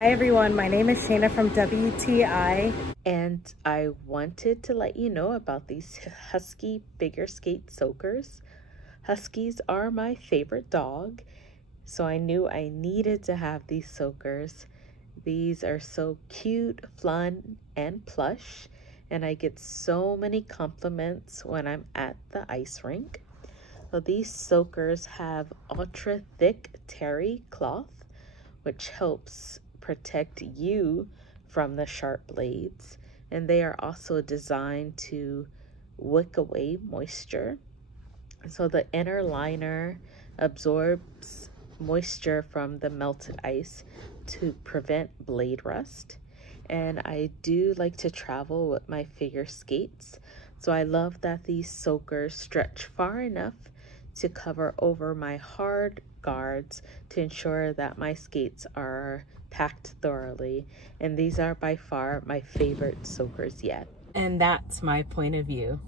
Hi everyone, my name is Shayna from WTI. And I wanted to let you know about these Husky figure skate soakers. Huskies are my favorite dog, so I knew I needed to have these soakers. These are so cute, fun, and plush, and I get so many compliments when I'm at the ice rink. So these soakers have ultra thick terry cloth, which helps protect you from the sharp blades. And they are also designed to wick away moisture. So the inner liner absorbs moisture from the melted ice to prevent blade rust. And I do like to travel with my figure skates. So I love that these soakers stretch far enough to cover over my hard guards to ensure that my skates are packed thoroughly. And these are by far my favorite soakers yet. And that's my point of view.